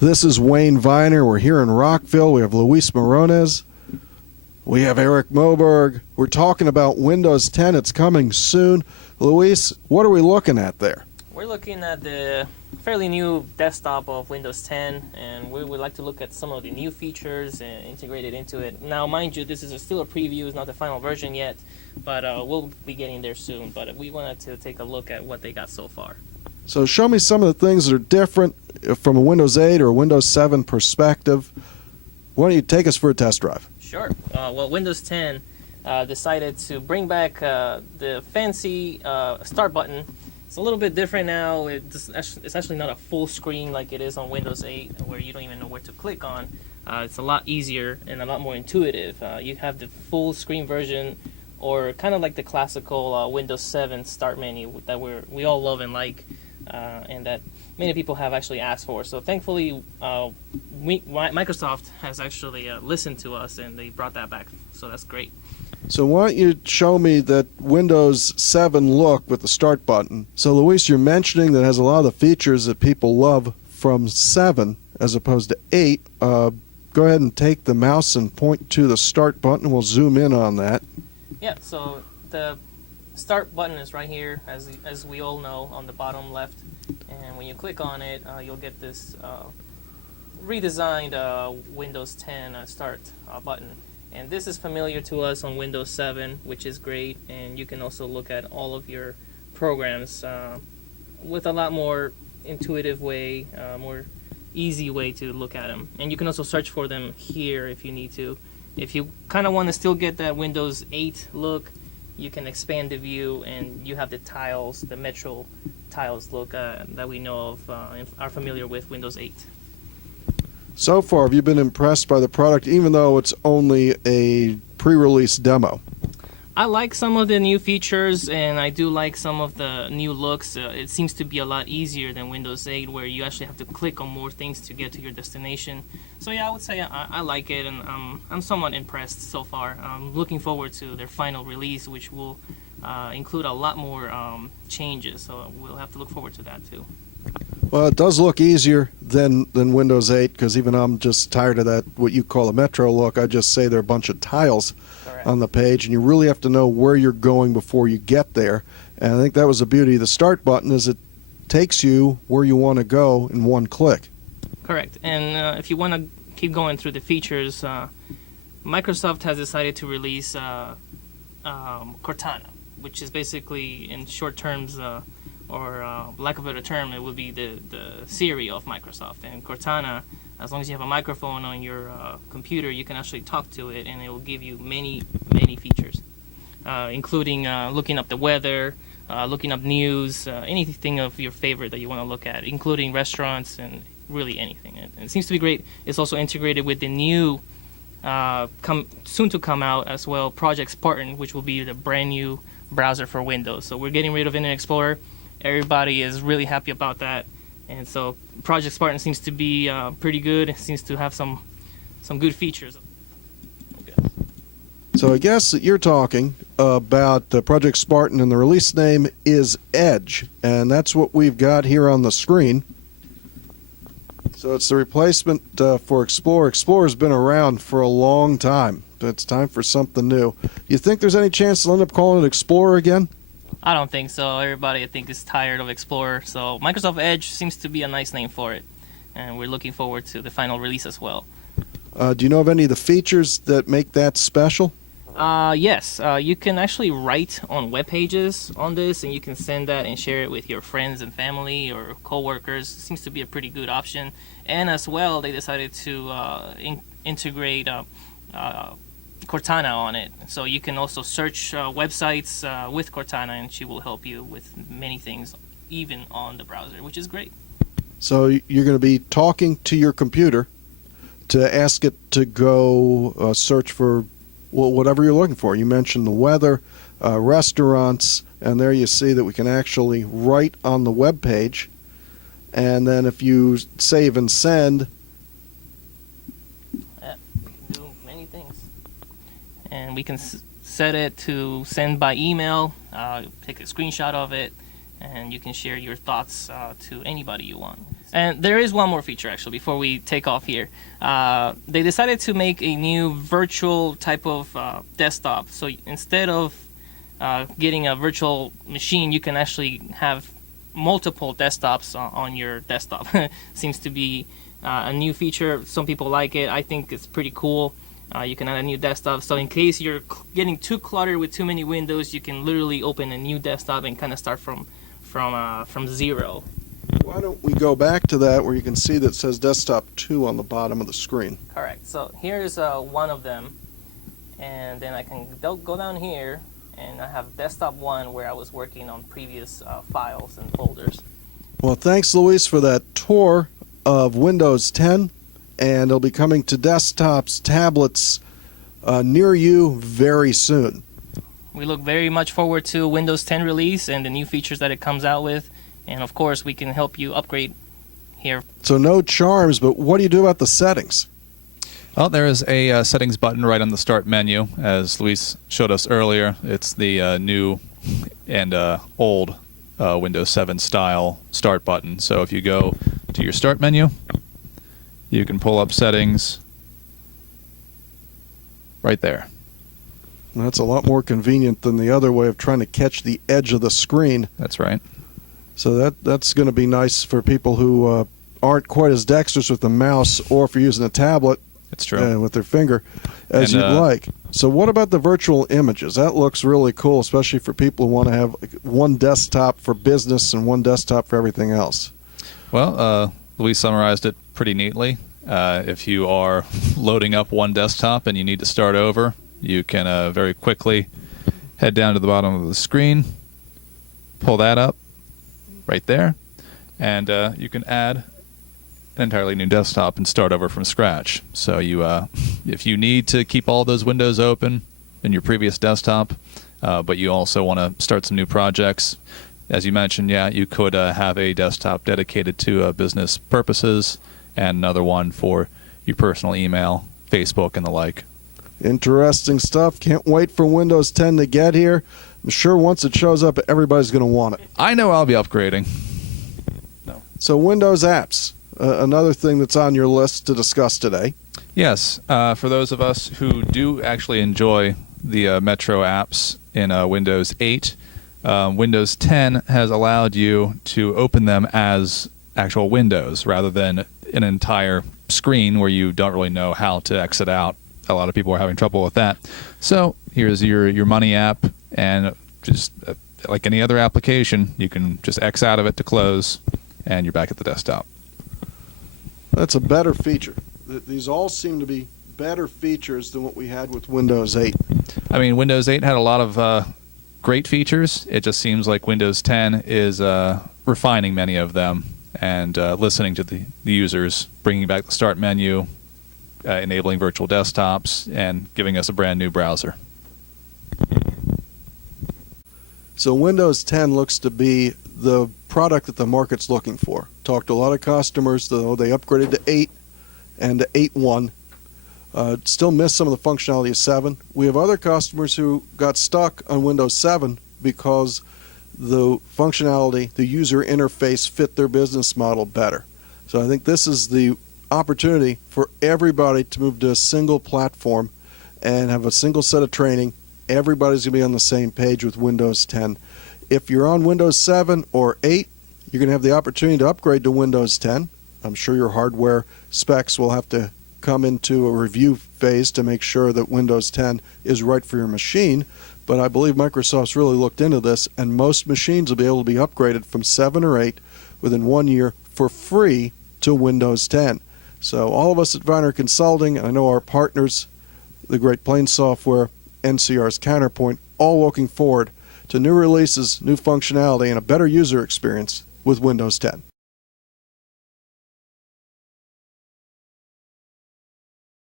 This is Wayne Viener. We're here in Rockville. We have Luis Mirones. We have Eric Moberg. We're talking about Windows 10. It's coming soon. Luis, what are we looking at there? We're looking at the fairly new desktop of Windows 10, and we would like to look at some of the new features and integrate it into it. Now, mind you, this is still a preview. It's not the final version yet, but we'll be getting there soon. But we wanted to take a look at what they got so far. So show me some of the things that are different from a Windows 8 or a Windows 7 perspective. Why don't you take us for a test drive? Sure. Well, Windows 10 decided to bring back the fancy start button. It's a little bit different now. It's actually not a full screen like it is on Windows 8, where you don't even know where to click on. It's a lot easier and a lot more intuitive. You have the full screen version, or kind of like the classical Windows 7 start menu that we all love and like, and that many people have actually asked for. So thankfully, Microsoft has actually listened to us, and they brought that back. So that's great. So why don't you show me that Windows 7 look with the start button. So Luis, you're mentioning that it has a lot of the features that people love from 7 as opposed to 8. Go ahead and take the mouse and point to the start button. We'll zoom in on that. Yeah, so the start button is right here, as we all know, on the bottom left. And when you click on it, you'll get this redesigned Windows 10 start button. And this is familiar to us on Windows 7, which is great. And you can also look at all of your programs with a lot more intuitive way, more easy way to look at them. And you can also search for them here if you need to. If you kind of want to still get that Windows 8 look, you can expand the view, and you have the tiles, the Metro tiles look that we know of and are familiar with Windows 8. So far, have you been impressed by the product, even though it's only a pre-release demo? I like some of the new features, and I do like some of the new looks. It seems to be a lot easier than Windows 8, where you actually have to click on more things to get to your destination. So yeah, I would say I like it, and I'm somewhat impressed so far. I'm looking forward to their final release, which will include a lot more changes, so we'll have to look forward to that too. Well, it does look easier than Windows 8, because even I'm just tired of that, what you call a Metro look. I just say there are a bunch of tiles on the page, and you really have to know where you're going before you get there. And I think that was the beauty of the start button, is it takes you where you want to go in one click. Correct. And if you want to keep going through the features, Microsoft has decided to release Cortana, which is basically, in short terms, or lack of a better term, it would be the Siri of Microsoft. And Cortana, as long as you have a microphone on your computer, you can actually talk to it, and it will give you many features, including looking up the weather, looking up news, anything of your favorite that you want to look at, including restaurants and really anything. And it seems to be great. It's also integrated with the new, soon to come out as well, Project Spartan, which will be the brand new browser for Windows. So we're getting rid of Internet Explorer. Everybody is really happy about that. And so Project Spartan seems to be pretty good. It seems to have some good features. So I guess that you're talking about Project Spartan, and the release name is Edge, and that's what we've got here on the screen. So it's the replacement for Explorer. Explorer's been around for a long time, but it's time for something new. You think there's any chance they'll end up calling it Explorer again? I don't think so. Everybody, I think, is tired of Explorer. So Microsoft Edge seems to be a nice name for it. And we're looking forward to the final release as well. Do you know of any of the features that make that special? Yes. You can actually write on web pages on this, and you can send that and share it with your friends and family or coworkers. It seems to be a pretty good option. And as well, they decided to integrate Cortana on it, so you can also search websites with Cortana, and she will help you with many things, even on the browser, which is great. So you're going to be talking to your computer to ask it to go search for whatever you're looking for. You mentioned the weather, restaurants, and there you see that we can actually write on the web page, and then if you save and send, and we can set it to send by email, take a screenshot of it, and you can share your thoughts to anybody you want. And there is one more feature, actually, before we take off here. They decided to make a new virtual type of desktop. So instead of getting a virtual machine, you can actually have multiple desktops on your desktop. Seems to be a new feature. Some people like it. I think it's pretty cool. You can add a new desktop. So in case you're getting too cluttered with too many windows, you can literally open a new desktop and kind of start from zero. Why don't we go back to that where you can see that it says Desktop 2 on the bottom of the screen. Correct. So here's one of them. And then I can go down here, and I have Desktop 1 where I was working on previous files and folders. Well, thanks, Luis, for that tour of Windows 10. And it'll be coming to desktops, tablets near you very soon. We look very much forward to Windows 10 release and the new features that it comes out with. And of course, we can help you upgrade here. So no charms, but what do you do about the settings? Well, there is a settings button right on the start menu. As Luis showed us earlier, it's the new and old Windows 7 style start button. So if you go to your start menu, you can pull up settings right there. Well, that's a lot more convenient than the other way of trying to catch the edge of the screen. That's right. So that's going to be nice for people who aren't quite as dexterous with the mouse, or if you're using a tablet, It's true. with their finger, as you'd like. So what about the virtual images? That looks really cool, especially for people who want to have one desktop for business and one desktop for everything else. Well, Luis summarized it pretty neatly. If you are loading up one desktop and you need to start over, you can very quickly head down to the bottom of the screen, pull that up right there, and you can add an entirely new desktop and start over from scratch. So you, if you need to keep all those windows open in your previous desktop, but you also want to start some new projects, as you mentioned, you could have a desktop dedicated to business purposes and another one for your personal email, Facebook, and the like. Interesting stuff. Can't wait for Windows 10 to get here. I'm sure once it shows up, everybody's going to want it. I know I'll be upgrading. So Windows apps, another thing that's on your list to discuss today. Yes, for those of us who do actually enjoy the Metro apps in Windows 8, Windows 10 has allowed you to open them as actual windows rather than an entire screen where you don't really know how to exit out. A lot of people are having trouble with that. So here's your Money app, and just like any other application, you can just X out of it to close, and you're back at the desktop. That's a better feature. These all seem to be better features than what we had with Windows 8. I mean, Windows 8 had a lot of great features. It just seems like Windows 10 is refining many of them and listening to the users, bringing back the start menu, enabling virtual desktops, and giving us a brand new browser. So Windows 10 looks to be the product that the market's looking for. Talked to a lot of customers, though they upgraded to 8 and to 8.1. Still miss some of the functionality of 7. We have other customers who got stuck on Windows 7 because the functionality, the user interface fit their business model better. So I think this is the opportunity for everybody to move to a single platform and have a single set of training. Everybody's going to be on the same page with Windows 10. If you're on Windows 7 or 8, you're going to have the opportunity to upgrade to Windows 10. I'm sure your hardware specs will have to come into a review phase to make sure that Windows 10 is right for your machine. But I believe Microsoft's really looked into this, and most machines will be able to be upgraded from 7 or 8 within 1 year for free to Windows 10. So all of us at Viener Consulting, and I know our partners, the Great Plains Software, NCR's Counterpoint, all looking forward to new releases, new functionality, and a better user experience with Windows 10.